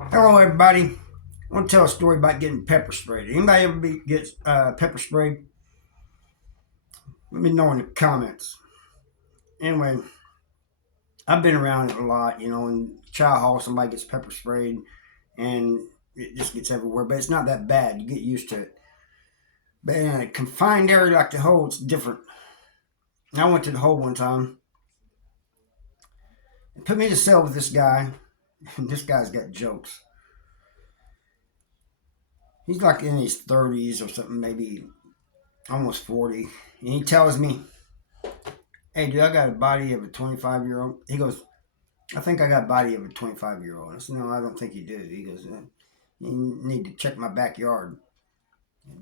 Hello, everybody. I want to tell a story about getting pepper sprayed. Anybody ever get pepper sprayed? Let me know in the comments. Anyway, I've been around it a lot. In child hall, somebody gets pepper sprayed, and it just gets everywhere. But it's not that bad. You get used to it. But in a confined area like the hole, it's different. I went to the hole one time. It put me in a cell with this guy, and this guy's got jokes. He's like in his 30s or something, maybe almost 40. And he tells me, "Hey, dude, I got a body of a 25-year-old." He goes, "I think I got a body of a 25-year-old." I said, "No, I don't think you do." He goes, "You need to check my backyard,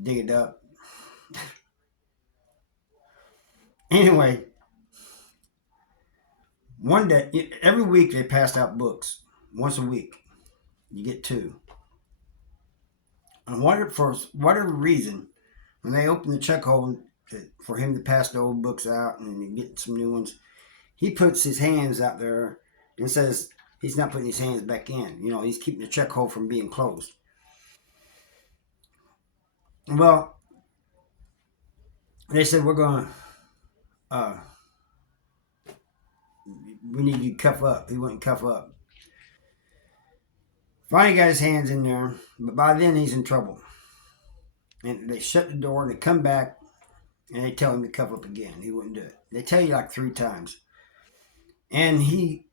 dig it up." Anyway, one day, every week they passed out books. Once a week, you get two. And for whatever reason, when they opened the check hole for him to pass the old books out and get some new ones, he puts his hands out there and says he's not putting his hands back in. He's keeping the check hole from being closed. Well, they said we're going to, we need you to cuff up. He wouldn't cuff up. Finally got his hands in there, but by then he's in trouble. And they shut the door and they come back and they tell him to cuff up again. He wouldn't do it. They tell you like three times. And he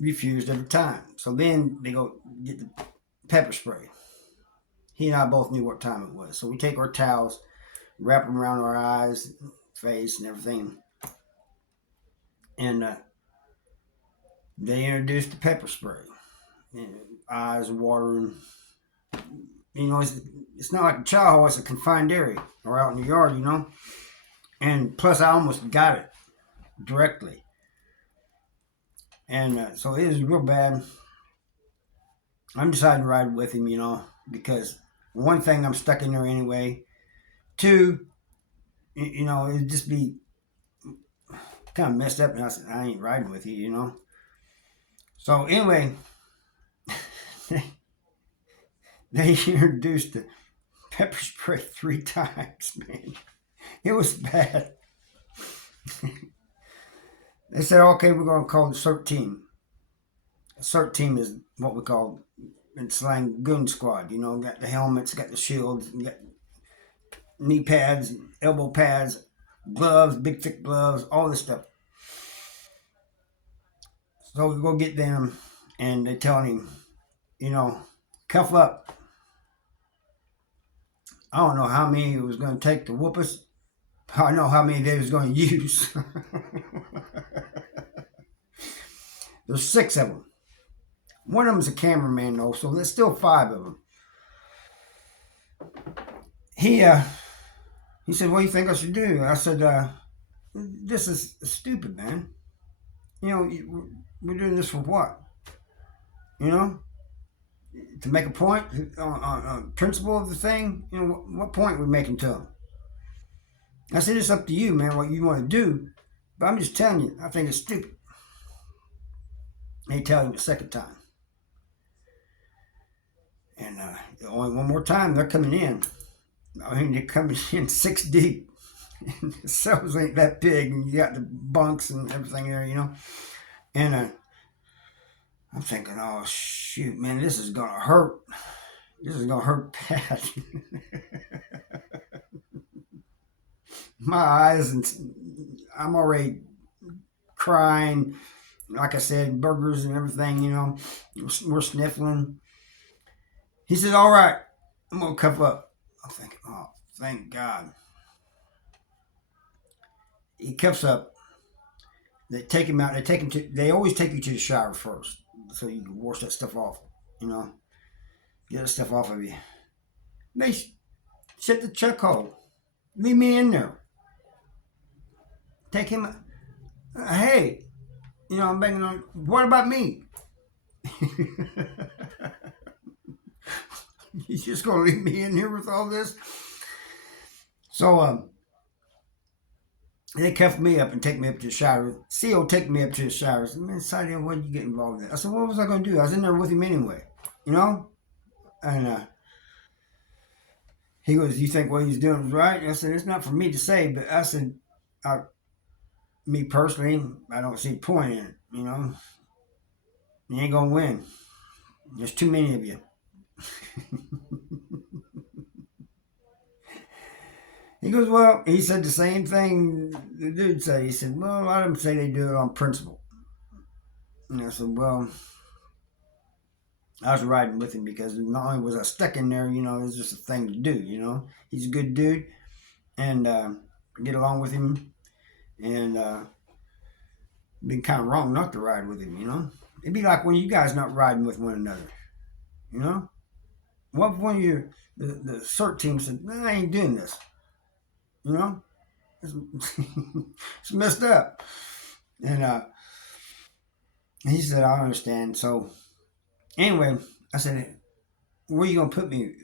refused every time. So then they go get the pepper spray. He and I both knew what time it was. So we take our towels, wrap them around our eyes, face, and everything. And they introduced the pepper spray. Eyes watering. It's not like a child hole, it's a confined area or out in the yard. And plus, I almost got it directly. And so it was real bad. I'm deciding to ride with him, because one thing, I'm stuck in there anyway. Two, it'd just be kind of messed up, and I said, I ain't riding with you. So anyway, they introduced the pepper spray three times, man. It was bad. They said, okay, we're going to call the CERT team. The CERT team is what we call in slang goon squad. Got the helmets, got the shields, got knee pads, elbow pads, gloves, big thick gloves, all this stuff. So we go get them, and they tell him, cuff up. I don't know how many it was going to take to whoop us. I know how many they was going to use. There's six of them. One of them's a cameraman though, so there's still five of them. He said, "What do you think I should do?" I said, "This is stupid, man. We're doing this for what? You know, to make a point on principle of the thing. What point we're making to them?" I said, "It's up to you, man, what you want to do. But I'm just telling you, I think it's stupid." They tell him the second time. And only one more time, they're coming in. I mean, they're coming in six deep. The cells ain't that big, and you got the bunks and everything there. And I'm thinking, oh, shoot, man, this is going to hurt. This is going to hurt bad. My eyes, and I'm already crying. Like I said, burgers and everything. We're sniffling. He said, "All right, I'm going to cuff up." I'm thinking, oh, thank God. He cuffs up. They take him out. They always take you to the shower first, so you can wash that stuff off. You know, get that stuff off of you. They shut the check hole. Leave me in there. Take him. Hey, I'm begging on. What about me? You just gonna leave me in here with all this? So they cuffed me up and take me up to the shower. CO take me up to the shower. I said, "Man, Sadia, what did you get involved in?" I said, "What was I gonna do? I was in there with him anyway." you know? And he goes, you think what he's doing is right? And I said, it's not for me to say, but I said, I, me personally, I don't see a point in it, you know? You ain't going to win. There's too many of you. He goes, well, he said the same thing the dude said. He said, well, a lot of them say they do it on principle. And I said, well, I was riding with him because not only was I stuck in there, you know, it was just a thing to do, you know. He's a good dude, and get along with him, and been kind of wrong not to ride with him, you know. It'd be like when you guys not riding with one another, you know. What if one of your the CERT team said, nah, I ain't doing this, you know? It's, it's messed up. And he said, I understand. So anyway, I said, where you gonna put me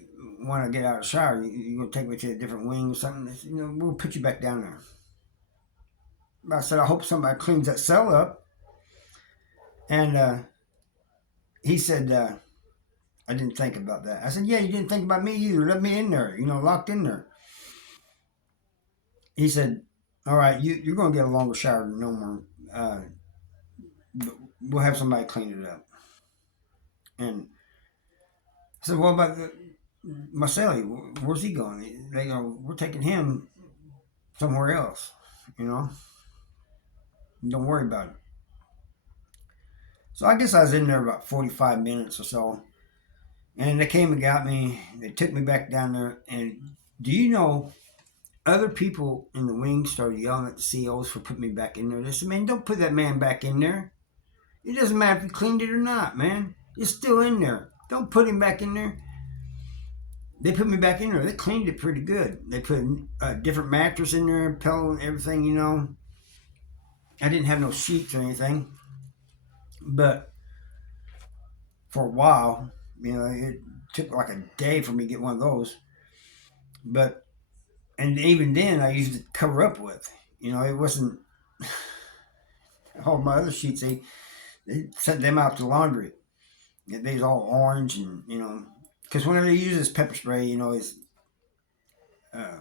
when I get out of the shower? You gonna take me to a different wing or something? Said, you know, we'll put you back down there. But I said, I hope somebody cleans that cell up. And he said, I didn't think about that. I said, yeah, you didn't think about me either. Let me in there, you know, locked in there. He said, all right, you're going to get a longer shower than normal. We'll have somebody clean it up. And I said, what about my celly? Where's he going? They go, we're taking him somewhere else, you know. Don't worry about it. So I guess I was in there about 45 minutes or so. And they came and got me. They took me back down there. And do you know, other people in the wing started yelling at the COs for putting me back in there. They said, man, don't put that man back in there. It doesn't matter if you cleaned it or not, man. It's still in there. Don't put him back in there. They put me back in there. They cleaned it pretty good. They put a different mattress in there, pillow and everything, you know. I didn't have no sheets or anything. But for a while, you know, it took like a day for me to get one of those. But, and even then, I used to cover up with. You know, it wasn't all my other sheets. They sent them out to laundry. They was all orange, and you know, because whenever they use this pepper spray, you know, uh,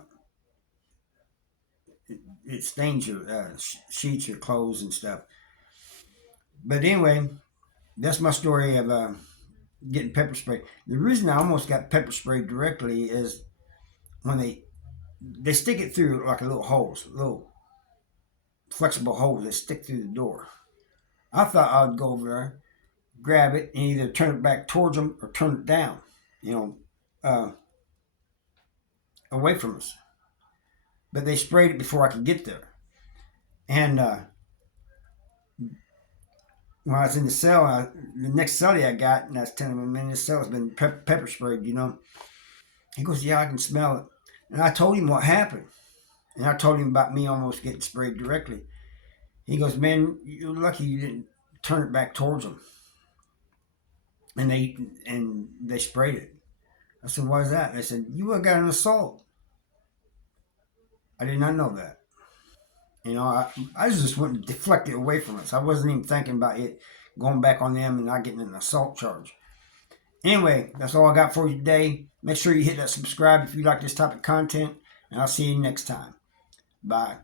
it stains your sheets, your clothes, and stuff. But anyway, that's my story of getting pepper spray. The reason I almost got pepper sprayed directly is when they stick it through like a little holes, little flexible holes. They stick through the door. I thought I'd go over there, grab it, and either turn it back towards them or turn it down, you know, away from us. But they sprayed it before I could get there. And when I was in the cell, the next celly I got, and I was telling him, man, this cell's been pepper sprayed, you know. He goes, yeah, I can smell it. And I told him what happened. And I told him about me almost getting sprayed directly. He goes, man, you're lucky you didn't turn it back towards them. And they sprayed it. I said, why is that? They said, you would have got an assault. I did not know that. You know, I just wanting to deflect it away from us. I wasn't even thinking about it going back on them and not getting an assault charge. Anyway, that's all I got for you today. Make sure you hit that subscribe if you like this type of content, and I'll see you next time. Bye.